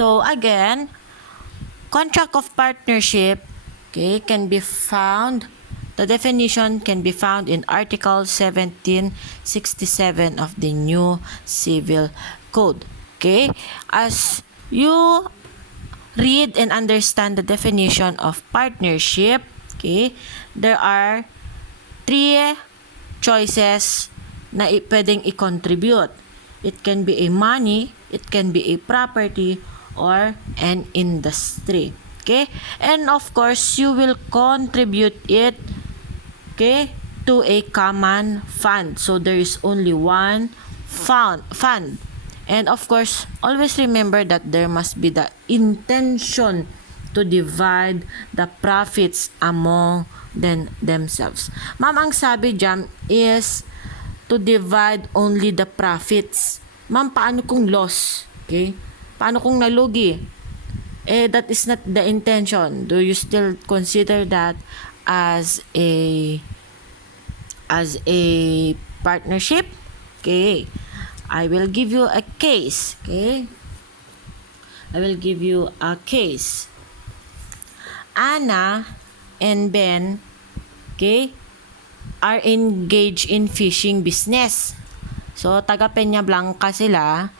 So again, contract of partnership, okay, can be found, the definition can be found in Article 1767 of the New Civil Code. Okay? As you read and understand the definition of partnership, okay, there are three choices na pwedeng i-contribute. It can be a money, it can be a property, or an industry. Okay? And of course, you will contribute it, okay, to a common fund. So there is only one fund. And of course, always remember that there must be the intention to divide the profits among themselves. Ma'am, ang sabi dyan is to divide only the profits. Ma'am, paano kung loss? Okay? Paano kung nalugi? That is not the intention. Do you still consider that as a partnership? Okay. I will give you a case. Okay. I will give you a case. Anna and Ben, okay, are engaged in fishing business. So, taga Peña Blanca sila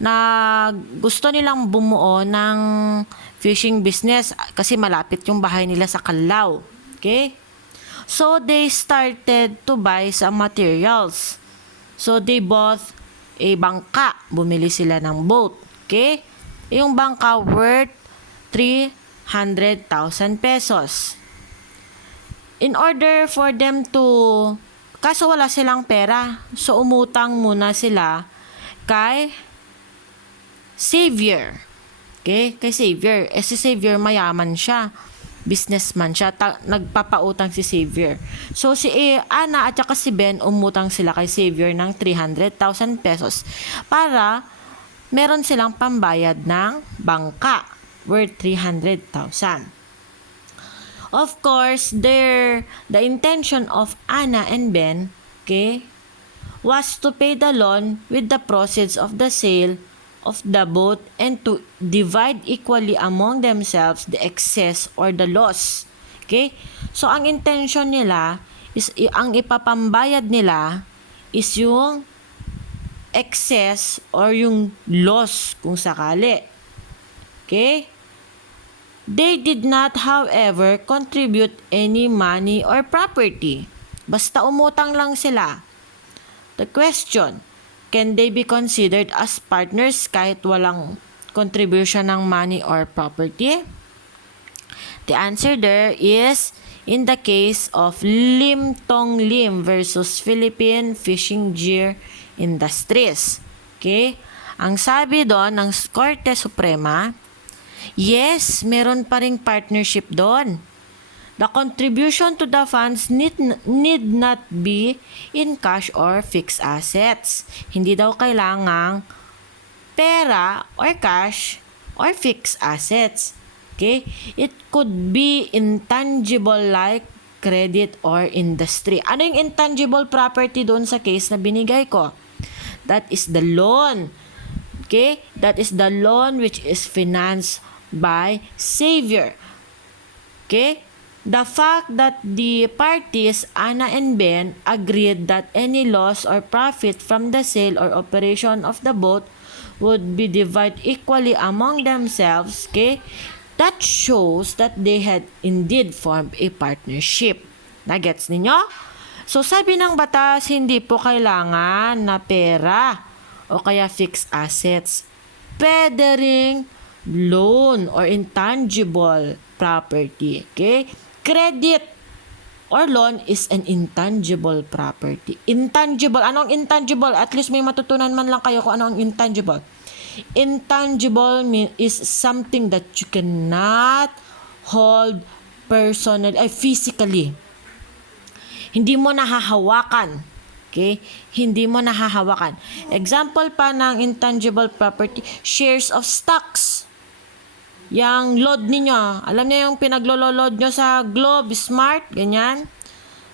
na gusto nilang bumuo ng fishing business kasi malapit yung bahay nila sa Calao. Okay? So, they started to buy some materials. So, they bought a bangka. Bumili sila ng boat. Okay? Yung bangka worth 300,000 pesos. In order for them to, kaso wala silang pera, so umutang muna sila kay Xavier. Okay? Kay Xavier. Si Xavier mayaman siya. Businessman siya. Nagpapautang si Xavier. So si Ana at saka si Ben, umutang sila kay Xavier ng 300,000 pesos para meron silang pambayad ng bangka worth 300,000. Of course, the intention of Anna and Ben, okay, was to pay the loan with the proceeds of the sale of the boat and to divide equally among themselves the excess or the loss. Okay? So, ang intention nila is, ang ipapambayad nila is yung excess or yung loss kung sakali. Okay? They did not, however, contribute any money or property. Basta umutang lang sila. The question, can they be considered as partners kahit walang contribution ng money or property? The answer there is in the case of Lim Tong Lim versus Philippine Fishing Gear Industries. Okay? Ang sabi doon ng Korte Suprema, yes, meron pa ring partnership doon. The contribution to the funds need not be in cash or fixed assets. Hindi daw kailangang pera or cash or fixed assets. Okay? It could be intangible like credit or industry. Ano yung intangible property doon sa case na binigay ko? That is the loan. Okay? That is the loan which is financed by Xavier. Okay? The fact that the parties, Anna and Ben, agreed that any loss or profit from the sale or operation of the boat would be divided equally among themselves, okay? That shows that they had indeed formed a partnership. Nagets ninyo? So, sabi ng batas, hindi po kailangan na pera o kaya fixed assets. Pwede ring loan or intangible property. Okay? Credit or loan is an intangible property. Intangible. Anong intangible? At least may matutunan man lang kayo kung ano ang intangible. Intangible is something that you cannot hold personally, physically. Hindi mo nahahawakan. Okay? Hindi mo nahahawakan. Example pa ng intangible property, shares of stocks. Yang load ninyo, alam niyo yung pinaglolo-load nyo sa Globe, Smart, ganyan.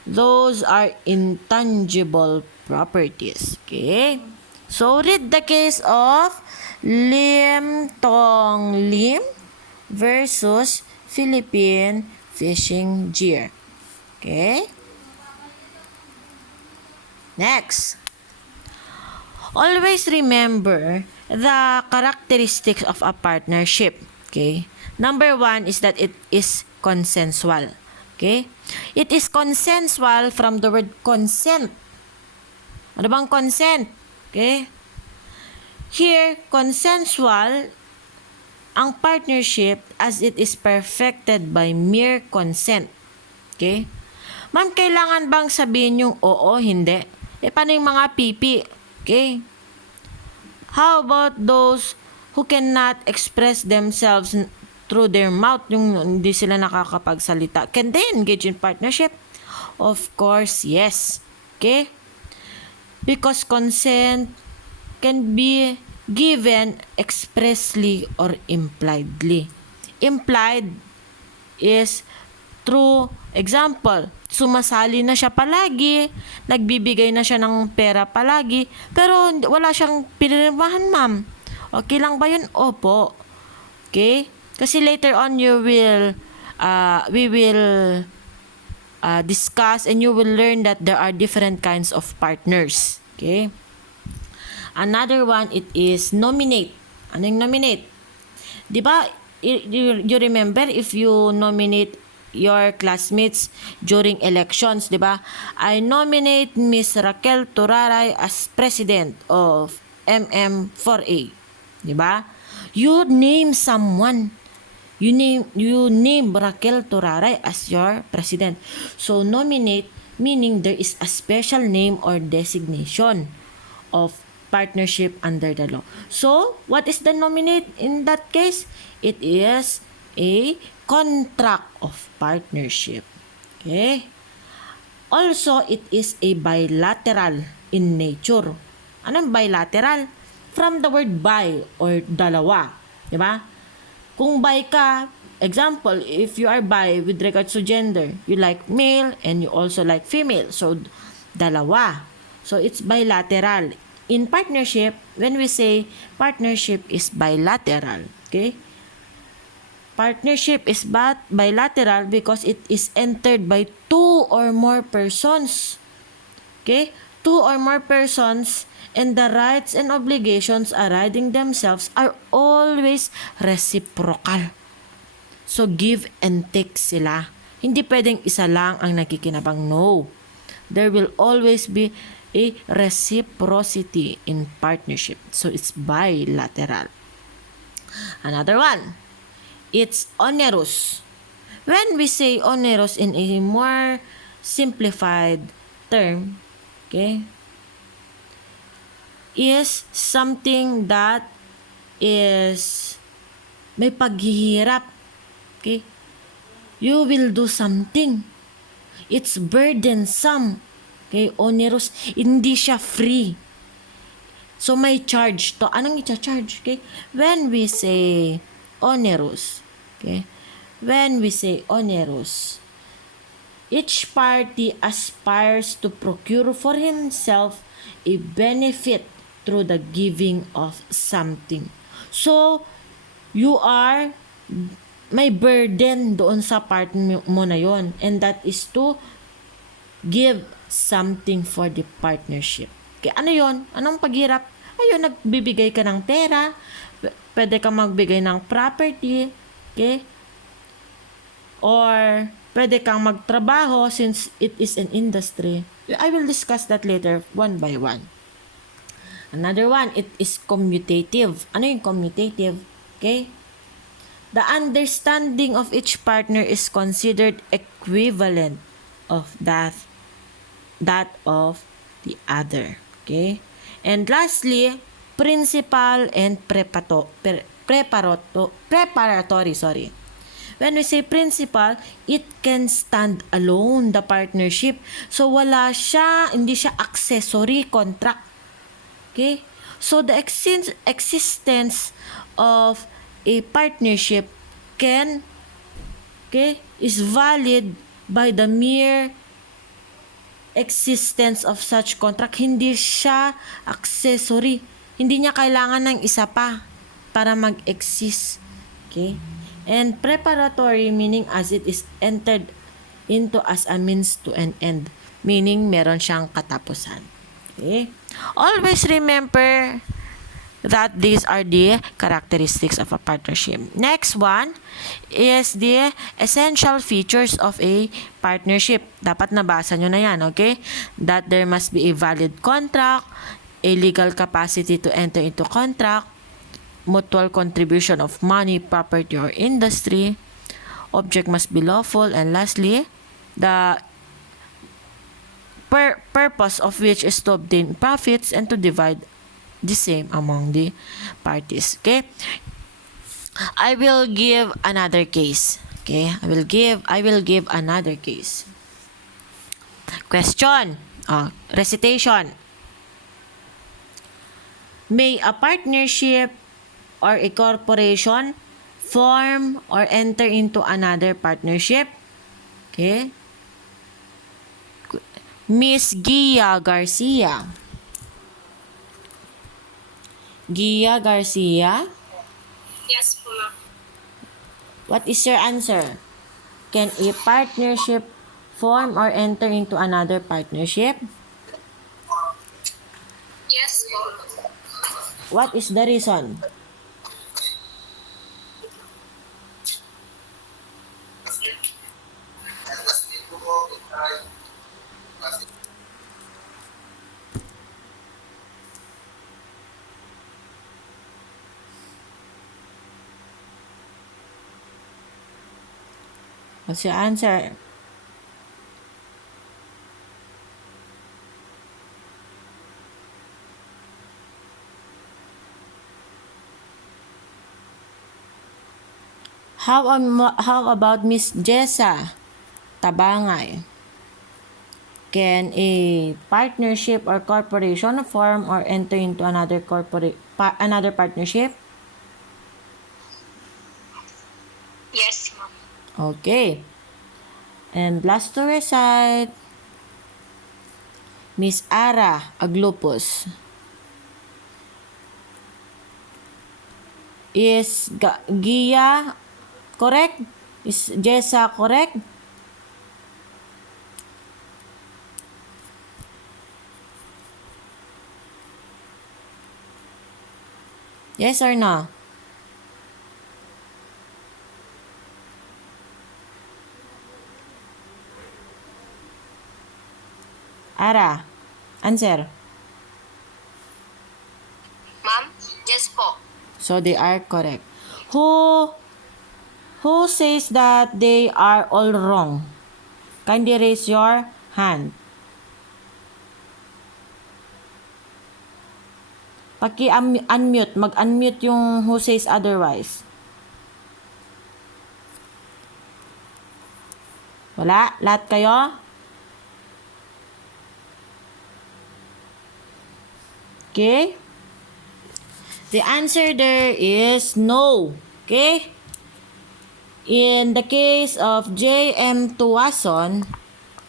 Those are intangible properties. Okay? So, read the case of Lim Tong Lim versus Philippine Fishing Gear. Okay? Next. Always remember the characteristics of a partnership. Okay? Number 1 is that it is consensual. Okay? It is consensual from the word consent. Ano bang consent? Okay? Here, consensual ang partnership as it is perfected by mere consent. Okay? Ma'am, kailangan bang sabihin yung oo, hindi? Paano yung mga pipi? Okay? How about those who cannot express themselves through their mouth, yung hindi sila nakakapagsalita? Can they engage in partnership? Of course, yes. Okay? Because consent can be given expressly or impliedly. Implied is through example, sumasali na siya palagi, nagbibigay na siya ng pera palagi, pero wala siyang pinirmahan, ma'am. Okay lang ba yun? Opo. Okay? Kasi later on we will discuss and you will learn that there are different kinds of partners. Okay? Another one, it is nominate. Ano yung nominate? Di ba, you remember if you nominate your classmates during elections, di ba? I nominate Miss Raquel Turaray as president of MM4A. Di ba? You name someone. You name Raquel Turaray as your president. So nominate meaning there is a special name or designation of partnership under the law. So, what is the nominate in that case? It is a contract of partnership. Okay? Also, it is a bilateral in nature. Anong bilateral? From the word bi or dalawa. Diba? Kung bi ka, example, if you are bi with regards to gender, you like male and you also like female. So, dalawa. So, it's bilateral. In partnership, when we say partnership is bilateral, okay? Partnership is bilateral because it is entered by two or more persons. Okay? Two or more persons and the rights and obligations arising themselves are always reciprocal. So, give and take sila. Hindi pwedeng isa lang ang nakikinabang. No. There will always be a reciprocity in partnership. So, it's bilateral. Another one. It's onerous. When we say onerous in a more simplified term, okay, is something that is may paghihirap. Okay? You will do something. It's burdensome. Okay? Onerous. Hindi siya free. So, may charge to. Anong i-charge? Okay? When we say onerous, okay? When we say onerous, each party aspires to procure for himself a benefit through the giving of something. So, you are may burden doon sa part mo na yon, and that is to give something for the partnership. Okay, ano yon? Anong paghirap? Ayun, nagbibigay ka ng pera, pwede ka magbigay ng property, okay? Or pwede kang magtrabaho since it is an industry. I will discuss that later one by one. Another one, it is commutative. Ano yung commutative? Okay? The understanding of each partner is considered equivalent of that of the other. Okay? And lastly, principal and preparatory. When we say principal, it can stand alone, the partnership. So, hindi siya accessory contract. Okay? So, the existence of a partnership is valid by the mere existence of such contract. Hindi siya accessory. Hindi niya kailangan ng isa pa. para mag-exist. Okay? And preparatory meaning as it is entered into as a means to an end. Meaning meron siyang katapusan. Okay? Always remember that these are the characteristics of a partnership. Next one is the essential features of a partnership. Dapat nabasa nyo na yan, okay? That there must be a valid contract, a legal capacity to enter into contract, mutual contribution of money, property, or industry, object must be lawful, and lastly, the purpose of which is to obtain profits and to divide the same among the parties. Okay? I will give another case. Okay? I will give another case. Question. Recitation. May a partnership or a corporation form or enter into another partnership? Okay? Miss Gia Garcia. Gia Garcia? Yes po, ma'am. What is your answer? Can a partnership form or enter into another partnership? Yes po. What is the reason? What's your answer? How about Miss Jessa Tabangay? Can a partnership or corporation form or enter into another another partnership? Yes, ma'am. Okay. And last to recite, Miss Ara Aglupos. Is Gia correct? Is Jessa correct? Yes or no? Ara, answer. Ma'am? Yes po. So they are correct. Who says that they are all wrong? Kindly raise your hand. Paki-unmute, mag-unmute yung who says otherwise. Wala? Lahat kayo? Okay? The answer there is no. Okay? In the case of J.M. Tuason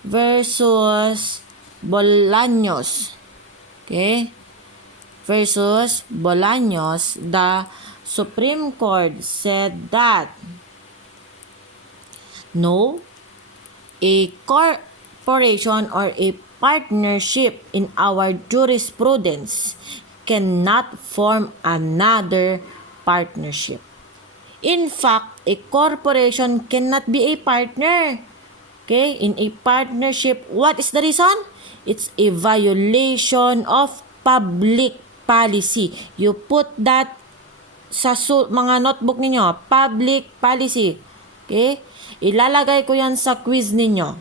versus Bolaños, okay? Versus Bolaños, the Supreme Court said that no, a corporation or a partnership in our jurisprudence cannot form another partnership. In fact, a corporation cannot be a partner. Okay? In a partnership, what is the reason? It's a violation of public policy. You put that sa mga notebook ninyo, public policy. Okay? Ilalagay ko yan sa quiz ninyo.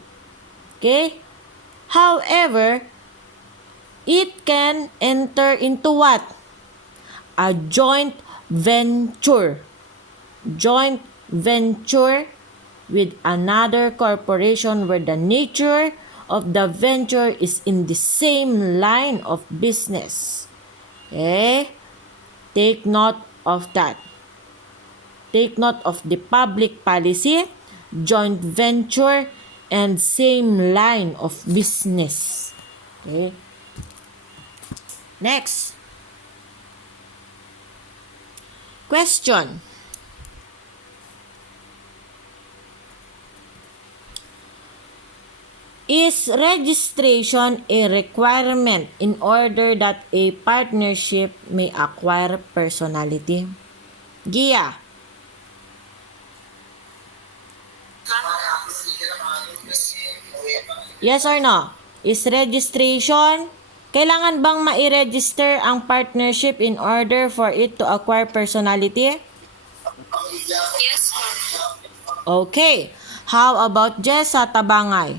Okay? However, it can enter into what? A joint venture. Joint venture with another corporation where the nature of the venture is in the same line of business. Okay? Take note of that. Take note of the public policy, joint venture, and same line of business. Okay? Next. Question. Is registration a requirement in order that a partnership may acquire personality? Gia, yes or no? Is registration, kailangan bang ma-register ang partnership in order for it to acquire personality? Yes, ma'am. Okay. How about Jess sa Tabangay?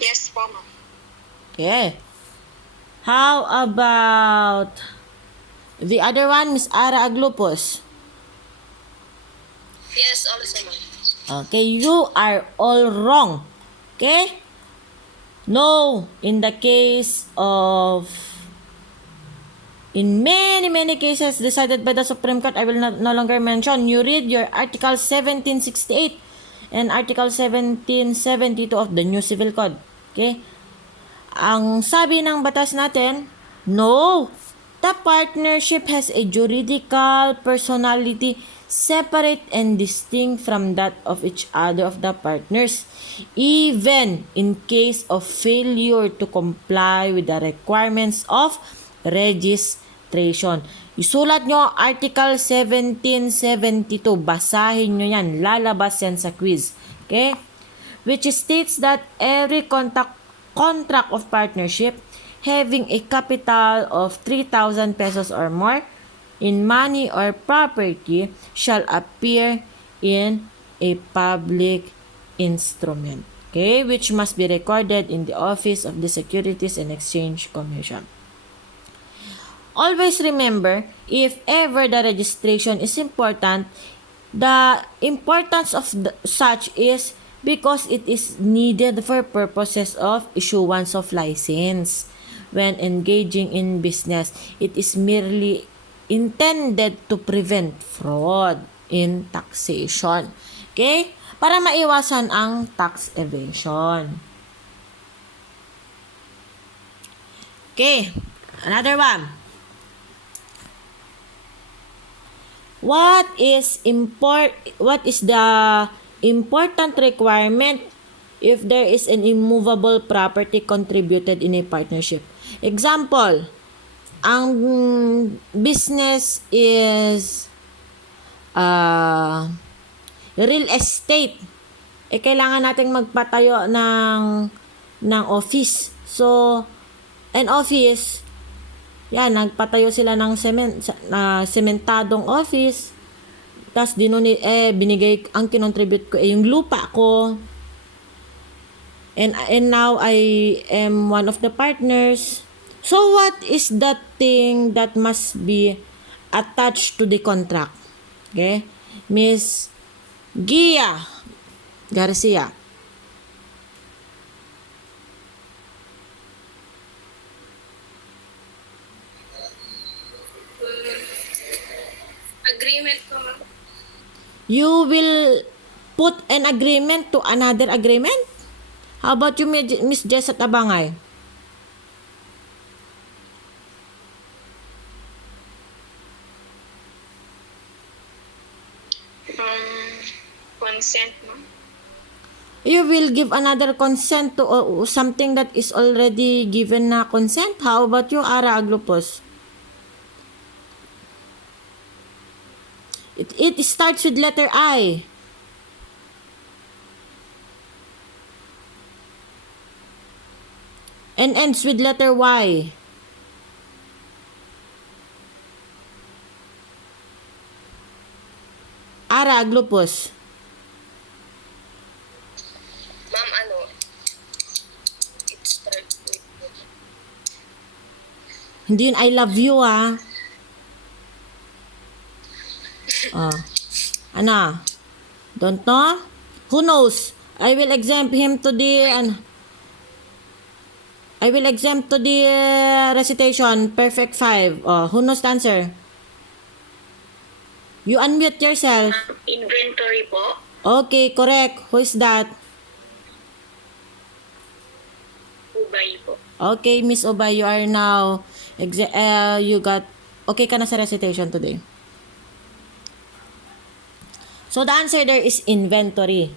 Yes po, ma'am. Okay. How about the other one, Miss Ara Aglupos? Yes, also, ma'am. Okay, you are all wrong. Okay? No, in the case of, in many cases decided by the Supreme Court, I will no longer mention. You read your Article 1768 and Article 1772 of the New Civil Code. Okay? Ang sabi ng batas natin, no, the partnership has a juridical personality separate and distinct from that of each other of the partners, even in case of failure to comply with the requirements of registration. Isulat nyo Article 1772. Basahin nyo yan. Lalabas yan sa quiz. Okay? Which states that every contract of partnership having a capital of 3,000 pesos or more in money or property shall appear in a public instrument, okay, which must be recorded in the office of the Securities and Exchange Commission. Always remember, if ever the registration is important, the importance of such is because it is needed for purposes of issuance of license. When engaging in business, it is merely intended to prevent fraud in taxation. Okay? Para maiwasan ang tax evasion. Okay. Another one. What is the important requirement if there is an immovable property contributed in a partnership? Example, ang business is real estate. Kailangan nating magpatayo ng office. So, an office, yan, nagpatayo sila ng sementadong office. Tapos binigay, ang kinontribute ko yung lupa ko. And now I am one of the partners. So what is that thing that must be attached to the contract? Okay? Miss Gia Garcia. Agreement po, ma'am. You will put an agreement to another agreement? How about you, Miss Jess at Abangay? Consent, ma'am. You will give another consent to something that is already given na consent? How about you, Ara Aglupos? It starts with letter I. And ends with letter Y. Ara Aglupos. Ma'am, it starts with... Hindi yun, I love you, ah. Ano? Don't know? Who knows? I will exempt him to the... I will exempt to the recitation, perfect 5. Who knows the answer? You unmute yourself. Inventory po. Okay, correct. Who is that? Ubay po. Okay, Miss Obay, you are now You got, okay ka na sa recitation today? So the answer there is inventory.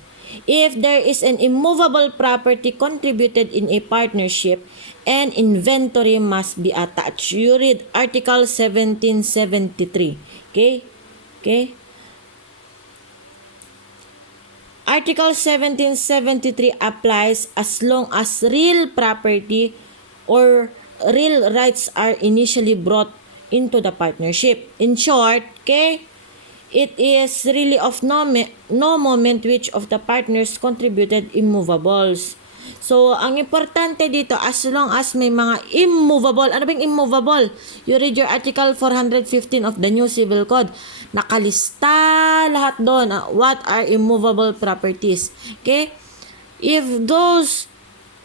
If there is an immovable property contributed in a partnership, an inventory must be attached. You read Article 1773. Okay? Okay? Article 1773 applies as long as real property or real rights are initially brought into the partnership. In short, okay, it is really of no moment which of the partners contributed immovables. So, ang importante dito, as long as may mga immovable, ano ba yung immovable? You read your Article 415 of the New Civil Code. Nakalista lahat doon. What are immovable properties? Okay? If those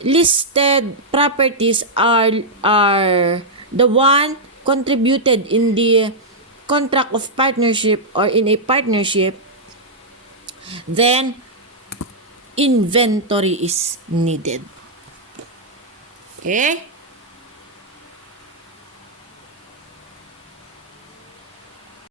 listed properties are the one contributed in the contract of partnership or in a partnership, then inventory is needed. Okay?